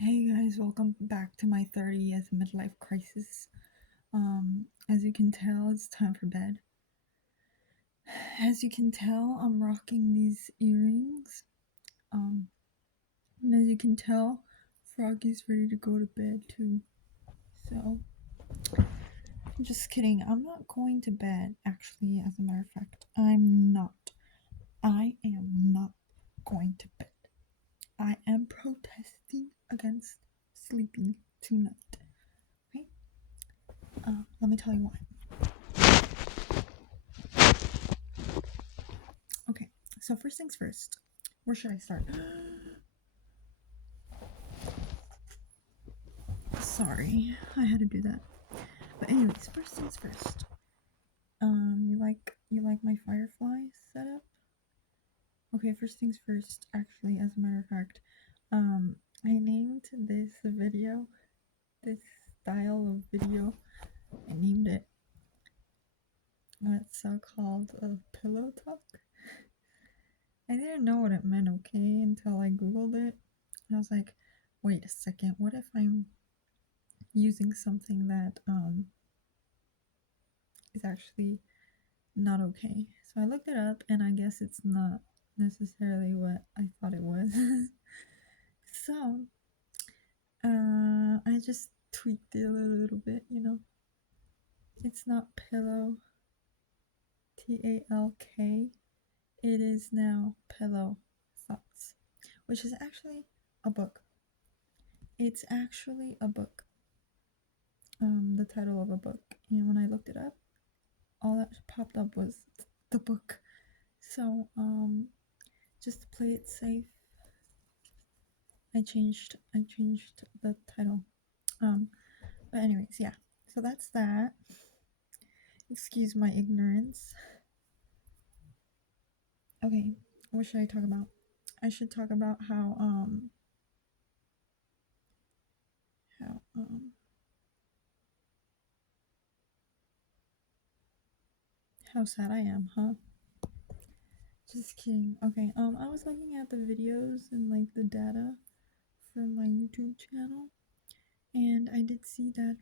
Hey guys, welcome back to my 30th midlife crisis. As you can tell, it's time for bed. As you can tell, I'm rocking these earrings. And as you can tell, Froggy's ready to go to bed too. So, just kidding. I'm not going to bed, actually, as a matter of fact. I'm not. I am not going to bed. I am protesting against sleeping tonight. Okay? Let me tell you why. Okay, so first things first. Where should I start? Sorry, I had to do that. But anyways, first things first. You like my Firefly setup? Okay, first things first. Actually, as a matter of fact, I named this video, this style of video. I named it. It's called Pillow Talk. I didn't know what it meant, okay, until I googled it. And I was like, wait a second, what if I'm using something that is actually not okay? So I looked it up, and I guess it's not necessarily what I thought it was. So I just tweaked it a little bit, you know. It's not pillow, TALK. It is now Pillow Thoughts, which is actually a book. It's actually a book. The title of a book. And when I looked it up, all that popped up was the book. So just to play it safe, I changed the title. But anyways, yeah. So that's that. Excuse my ignorance. Okay, what should I talk about? I should talk about how how sad I am, huh? Just kidding. Okay, I was looking at the videos and like the data from my YouTube channel, and I did see that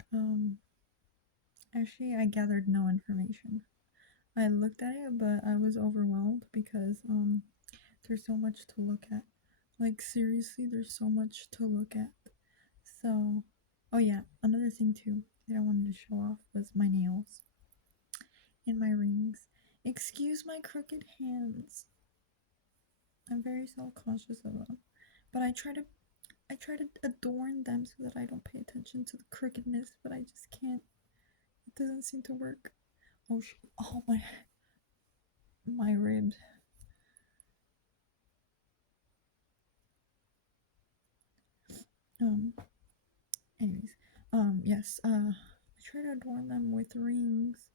actually I gathered no information. I looked at it, but I was overwhelmed because there's so much to look at. Like seriously, there's so much to look at. So, oh yeah, another thing too that I wanted to show off was my nails and my rings. Excuse my crooked hands. I'm very self-conscious of them, but I try to adorn them so that I don't pay attention to the crookedness, but I just can't. It doesn't seem to work. Oh my ribs. Um anyways, yes, I try to adorn them with rings,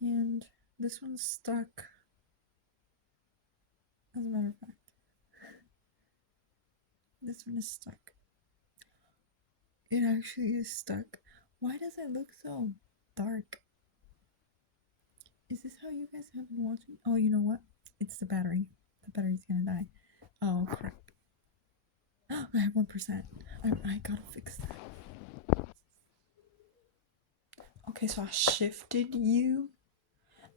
and this one's stuck. As a matter of fact, this one is stuck. It actually is stuck. Why does it look so dark? Is this how you guys have been watching? Oh, you know what? It's the battery. The battery's gonna die. Oh crap. I have 1%. I gotta fix that. Okay, so I shifted you.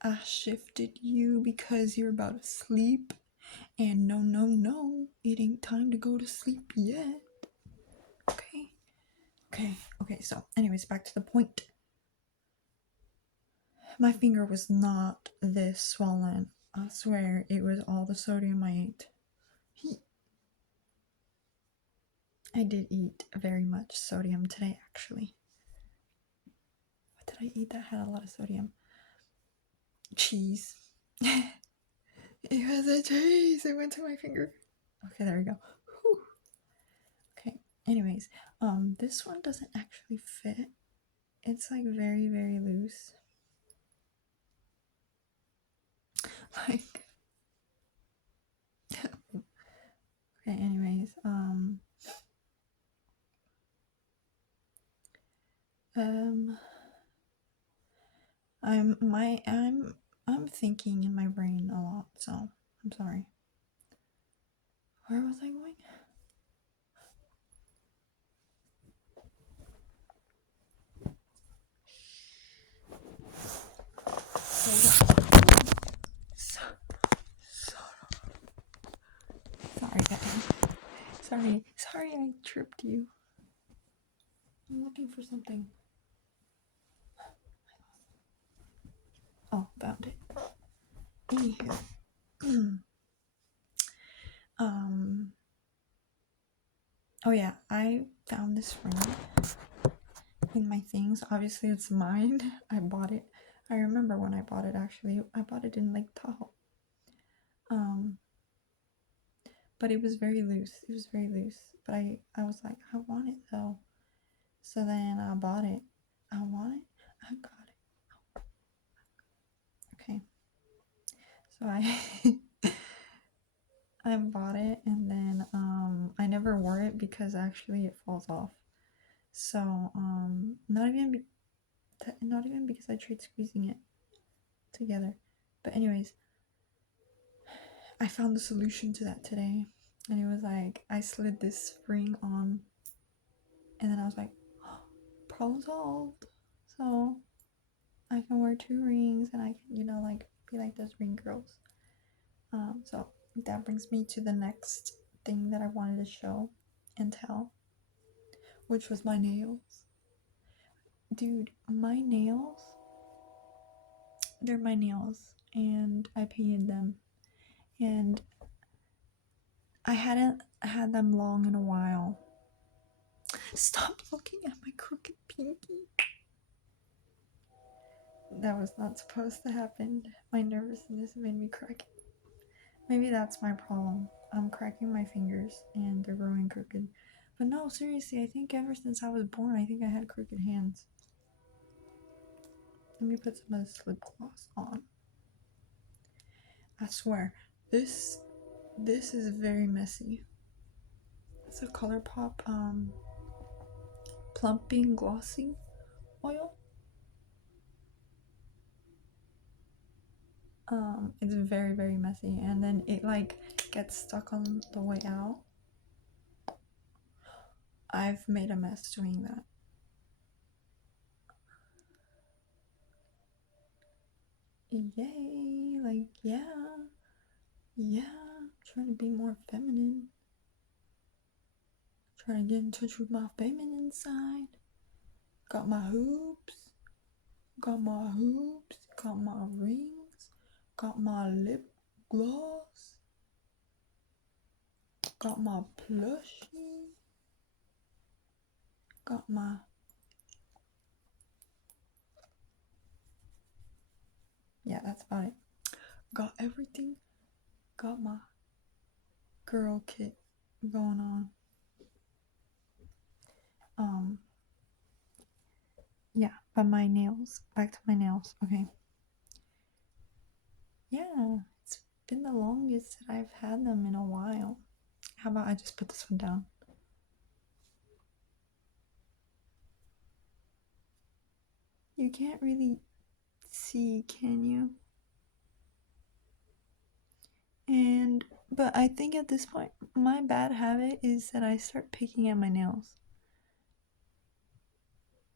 I shifted you because you're about to sleep. And no, it ain't time to go to sleep yet. Okay, so, anyways, back to the point. My finger was not this swollen. I swear it was all the sodium I ate. I did eat very much sodium today, actually. What did I eat that had a lot of sodium? Cheese. It was a cheese. It went to my finger. Okay, there we go. Whew. Okay. Anyways, this one doesn't actually fit. It's like very, very loose. Like. Okay. Anyways, I'm thinking in my brain a lot, so I'm sorry. Where was I going? Sorry I tripped you. I'm looking for something. Oh, found it. Anywho. Oh yeah, I found this ring in my things. Obviously it's mine. I bought it. I remember when I bought it actually. I bought it in Lake Tahoe. But it was very loose. It was very loose. But I was like, I want it though. So then I bought it. I want it. I got it. Okay. So I I bought it and then I never wore it because actually it falls off. So not even because I tried squeezing it together. But anyways, I found the solution to that today. And it was like I slid this ring on and then I was like, oh, problem solved. So I can wear 2 rings and I can, like be like those ring girls. So that brings me to the next thing that I wanted to show and tell, which was my nails. Dude, my nails, they're my nails and I painted them. And I hadn't had them long in a while. Stop looking at my crooked pinky. That was not supposed to happen. My nervousness made me crack. Maybe that's my problem. I'm cracking my fingers and they're growing crooked. But no, seriously, I think ever since I was born, I think I had crooked hands. Let me put some of this lip gloss on. I swear, this is very messy. It's a ColourPop plumping glossing oil. It's very, very messy, and then it like gets stuck on the way out. I've made a mess doing that. Yay, like yeah, trying to be more feminine. Trying to get in touch with my feminine side. Got my hoops, got my rings, got my lip gloss, got my plushie, got my yeah, that's about it. Got everything. Got my girl kit going on. Yeah, but my nails. Back to my nails. Okay. Yeah, it's been the longest that I've had them in a while. How about I just put this one down? You can't really see, can you? But I think at this point, my bad habit is that I start picking at my nails.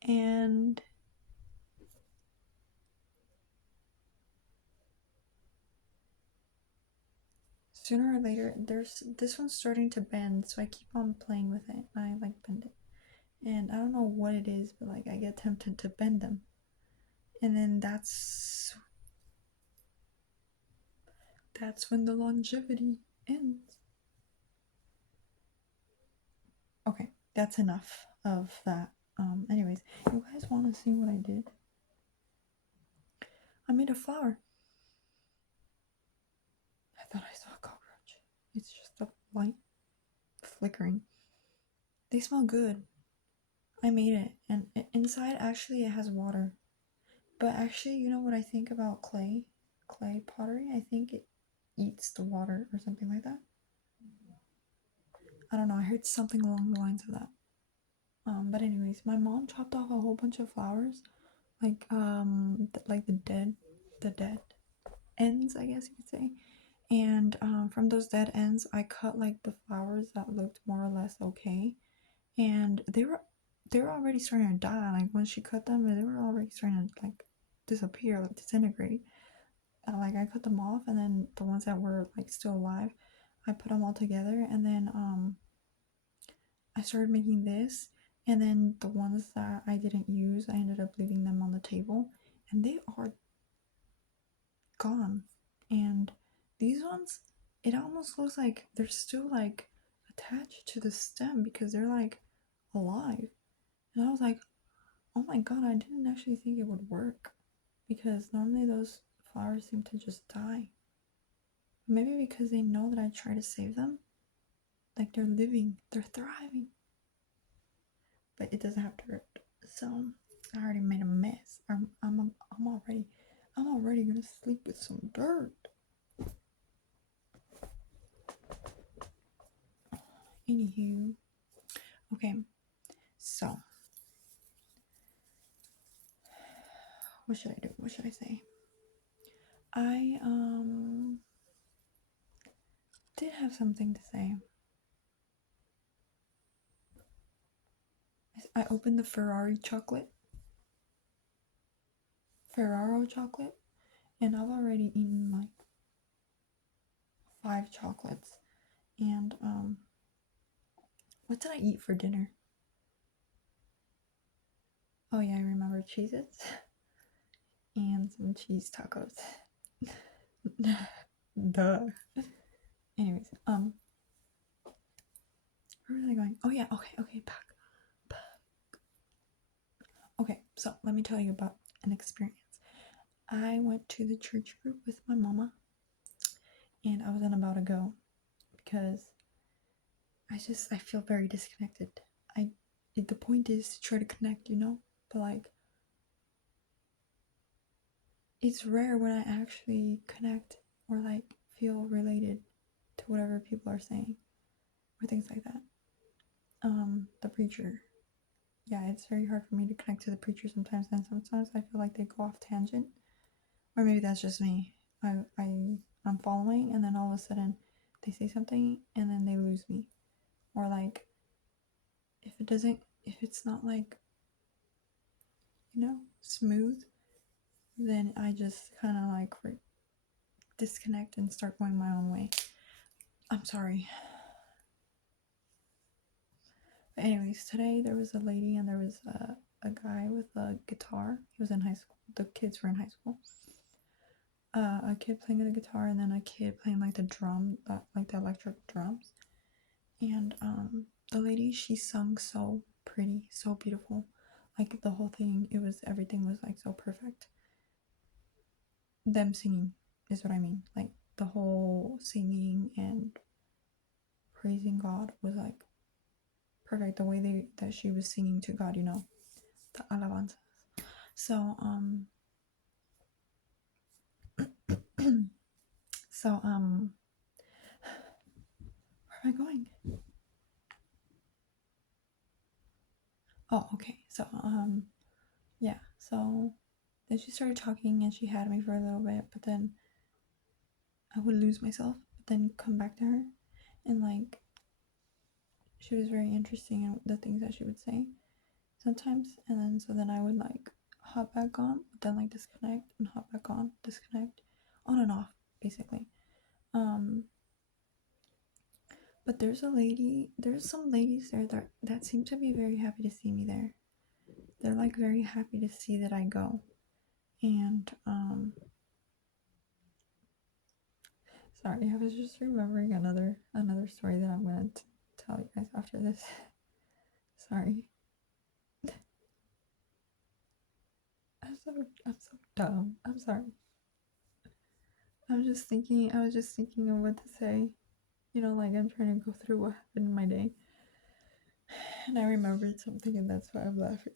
And sooner or later, this one's starting to bend, so I keep on playing with it. I like bend it. And I don't know what it is, but like I get tempted to bend them. And then that's when the longevity ends. Okay, that's enough of that. Anyways, you guys want to see what I did? I made a flower. I thought I saw a cockroach. It's just a light flickering. They smell good. I made it, and inside actually it has water. But actually, you know what I think about clay pottery? I think it eats the water or something like that. I don't know. I heard something along the lines of that. But anyways, my mom chopped off a whole bunch of flowers, like like the dead ends, I guess you could say. And from those dead ends, I cut like the flowers that looked more or less okay, and they were already starting to die. Like when she cut them, they were already starting to like disappear, like disintegrate. Like I cut them off, and then the ones that were like still alive, I put them all together, and then I started making this, and then the ones that I didn't use, I ended up leaving them on the table, and they are gone. And these ones, it almost looks like they're still like attached to the stem because they're like alive. And I was like, oh my god, I didn't actually think it would work because normally those flowers seem to just die. Maybe because they know that I try to save them, like they're living, they're thriving. But it doesn't have dirt, so I already made a mess. I'm already gonna sleep with some dirt. Anywho, okay, so what should I do? What should I say? I did have something to say. I opened the Ferraro chocolate, and I've already eaten like 5 chocolates. And what did I eat for dinner? Oh yeah, I remember Cheez-Its and some cheese tacos. Duh. Anyways, where was I going? Oh yeah, okay, back. Okay, so let me tell you about an experience. I went to the church group with my mama, and I wasn't about to go because I feel very disconnected. The point is to try to connect, but like it's rare when I actually connect or like feel related to whatever people are saying or things like that. The preacher. Yeah, it's very hard for me to connect to the preacher sometimes, and sometimes I feel like they go off tangent. Or maybe that's just me. I'm following, and then all of a sudden they say something and then they lose me. Or like if it's not like, smooth, then I just kind of like disconnect and start going my own way. I'm sorry. But anyways, today there was a lady and there was a guy with a guitar. He was in high school. The kids were in high school. A kid playing the guitar and then a kid playing like the drum, like the electric drums. And the lady, she sung so pretty, so beautiful. Like the whole thing, everything was like so perfect. Them singing is what I mean. Like the whole singing and praising God was like perfect. The way that she was singing to God, the alabanzas. So so where am I going? Oh, okay. So yeah. So then she started talking and she had me for a little bit, but then I would lose myself, but then come back to her, and like she was very interesting in the things that she would say sometimes, and then so then I would like hop back on, but then like disconnect and hop back on, disconnect, on and off basically. But there's some ladies there that seem to be very happy to see me there. They're like very happy to see that I go. And sorry, I was just remembering another story that I'm gonna tell you guys after this. Sorry. I'm so dumb. I'm sorry. I was just thinking of what to say. Like I'm trying to go through what happened in my day. And I remembered something and that's why I'm laughing.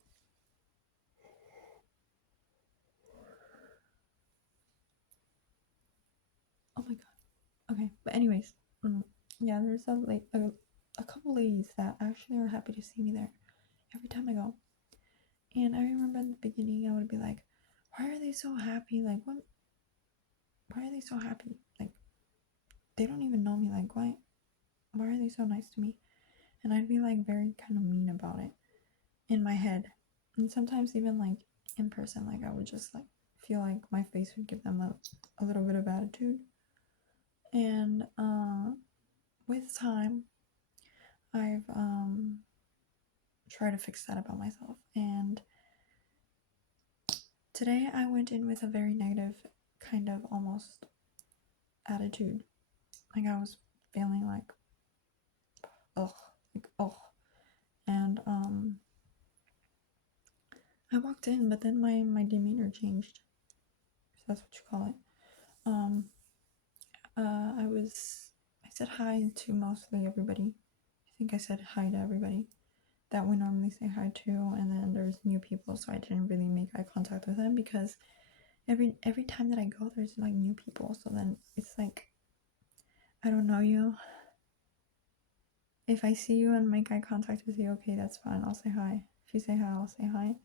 Oh my god. Okay. But anyways, yeah, there's a couple ladies that actually are happy to see me there every time I go. And I remember in the beginning I would be like, why are they so happy? Like what why are they so happy? Like they don't even know me, like why are they so nice to me? And I'd be like very kind of mean about it in my head. And sometimes even like in person, like I would just like feel like my face would give them a little bit of attitude. And with time I've try to fix that about myself. And today I went in with a very negative kind of almost attitude. Like I was feeling like, ugh, like, ugh. And I walked in, but then my demeanor changed. If that's what you call it. I said hi to mostly everybody. I think I said hi to everybody that we normally say hi to, and then there's new people, so I didn't really make eye contact with them because every time that I go, there's like new people. So then it's like, I don't know you. If I see you and make eye contact with you, okay, that's fine. I'll say hi. If you say hi, I'll say hi,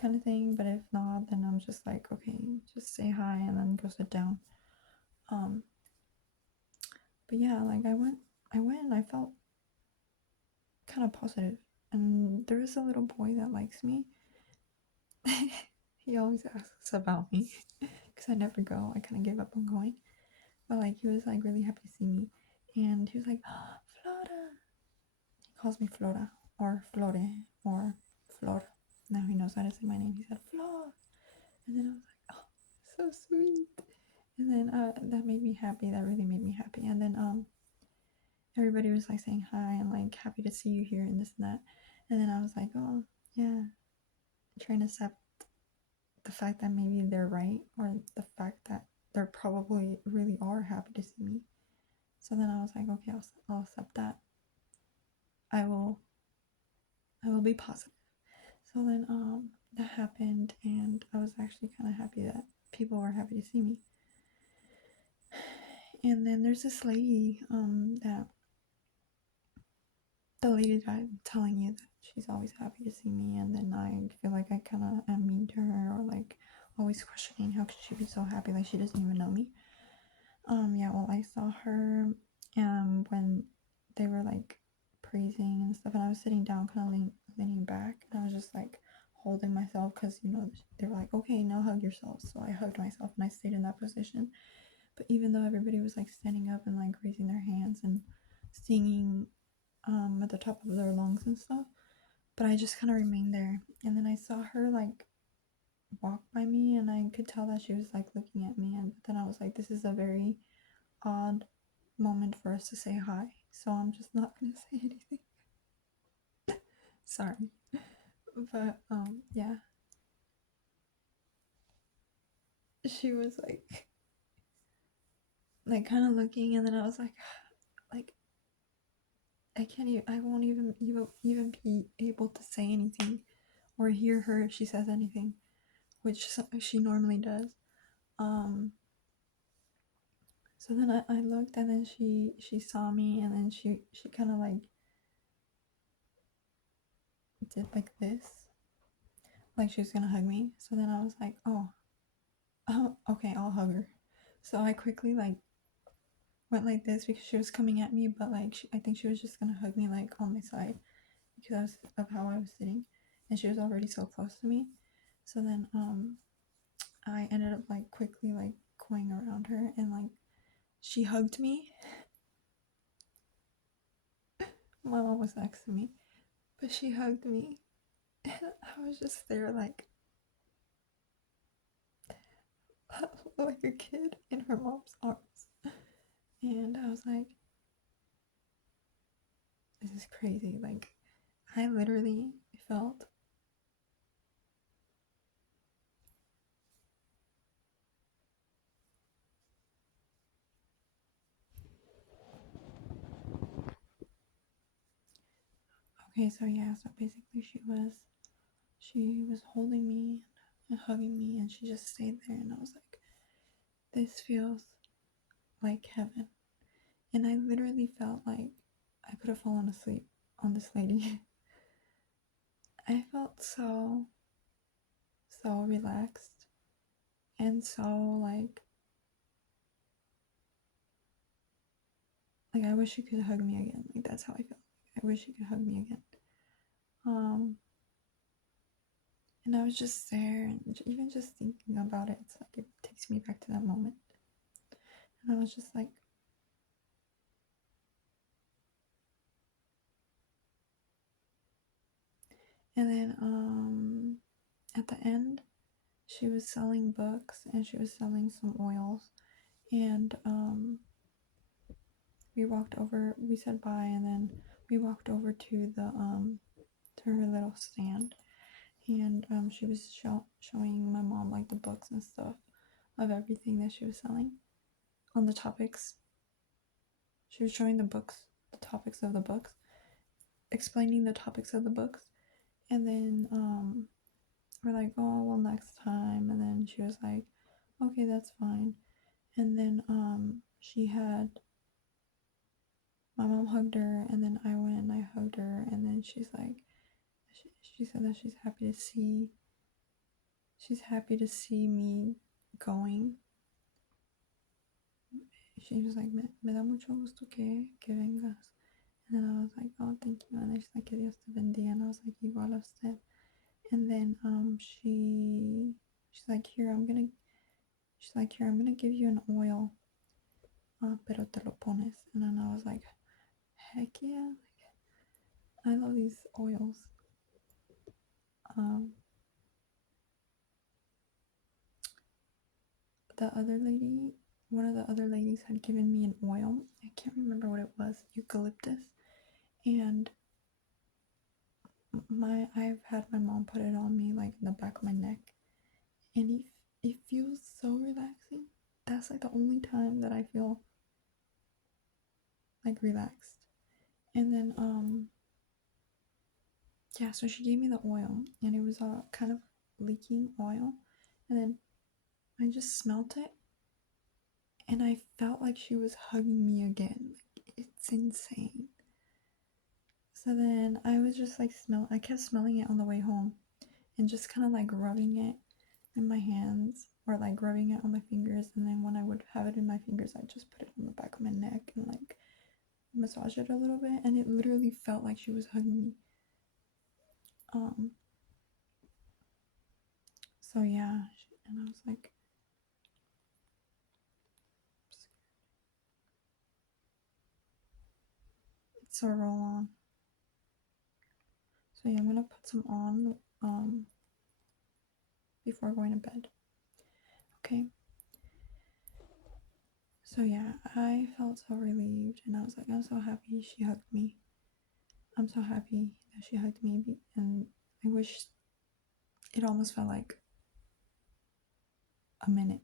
kind of thing. But if not, then I'm just like, okay, just say hi and then go sit down. But yeah, like I went and I felt kind of positive. And there is a little boy that likes me. He always asks about me because I never go. I kind of gave up on going. But like he was like really happy to see me, and he was like, oh, Flora. He calls me Flora or Flore or Flor. Now he knows how to say my name. He said Flor, and then I was like, oh, so sweet. And then that made me happy. That really made me happy. And then everybody was like saying hi and like happy to see you here and this and that. And then I was like, oh yeah, trying to accept the fact that maybe they're right, or the fact that they're probably really are happy to see me. So then I was like, okay, I'll accept that. I will be positive. So then that happened, and I was actually kind of happy that people were happy to see me. And then there's this lady that the lady that I'm telling you that she's always happy to see me, and then I feel like I kind of am mean to her, or like always questioning how could she be so happy, like she doesn't even know me. Yeah, well, I saw her when they were like praising and stuff, and I was sitting down, kind of leaning back, and I was just like holding myself because they were like, okay, now hug yourself. So I hugged myself and I stayed in that position. But even though everybody was like standing up and like raising their hands and singing at the top of their lungs and stuff, but I just kind of remained there. And then I saw her like walk by me, and I could tell that she was like looking at me, and then I was like, this is a very odd moment for us to say hi, so I'm just not gonna say anything. Sorry. But yeah, she was like kind of looking, and then I was like I can't even, I won't even be able to say anything or hear her if she says anything, which she normally does. So then I looked, and then she saw me, and then she kind of like did like this, like she was gonna hug me. So then I was like, oh, okay, I'll hug her. So I quickly like went like this because she was coming at me, but like I think she was just gonna hug me like on my side because of how I was sitting, and she was already so close to me. So then I ended up like quickly like going around her, and like she hugged me. My mom was next to me, but she hugged me, and I was just there like like a kid in her mom's arms. And I was like, this is crazy. Like, I literally felt okay. So yeah, so basically she was holding me and hugging me, and she just stayed there, and I was like, this feels like heaven. And I literally felt like I could have fallen asleep on this lady. I felt so relaxed and so like I wish you could hug me again. Like that's how I felt. I wish you could hug me again. Um, and I was just there, and even just thinking about it, it's like it takes me back to that moment. And I was just like, And then at the end, she was selling books and she was selling some oils. And we said bye, and then we walked over to to her little stand. And she was showing my mom like the books and stuff of everything that she was selling on the topics. She was showing the topics of the books, explaining the topics of the books. And then we're like, oh, well, next time. And then she was like, okay, that's fine. And then my mom hugged her, and then I went and I hugged her. And then she's like, she said that she's happy to see me going. She was like, me da mucho gusto que vengas. And then I was like, oh, thank you. And then she's like, que Dios te bendiga. And I was like, igual a usted. And then she's like, here, I'm gonna give you an oil, pero te lo pones. And then I was like, heck yeah, I love these oils. One of the other ladies had given me an oil. I can't remember what it was, eucalyptus. And I've had my mom put it on me like in the back of my neck, and it feels so relaxing. That's like the only time that I feel like relaxed. And then yeah, so she gave me the oil, and it was kind of leaking oil, and then I just smelt it, and I felt like she was hugging me again. Like, it's insane. So then I was just like I kept smelling it on the way home, and just kind of like rubbing it in my hands, or like rubbing it on my fingers. And then when I would have it in my fingers, I just put it on the back of my neck and like massage it a little bit, and it literally felt like she was hugging me. So yeah, and I was like, it's a roll on. So yeah, I'm gonna put some on before going to bed. Okay. So yeah, I felt so relieved, and I was like, I'm so happy she hugged me. I'm so happy that she hugged me, and I wish it almost felt like a minute.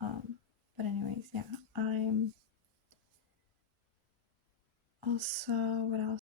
But anyways, yeah, I'm also, what else?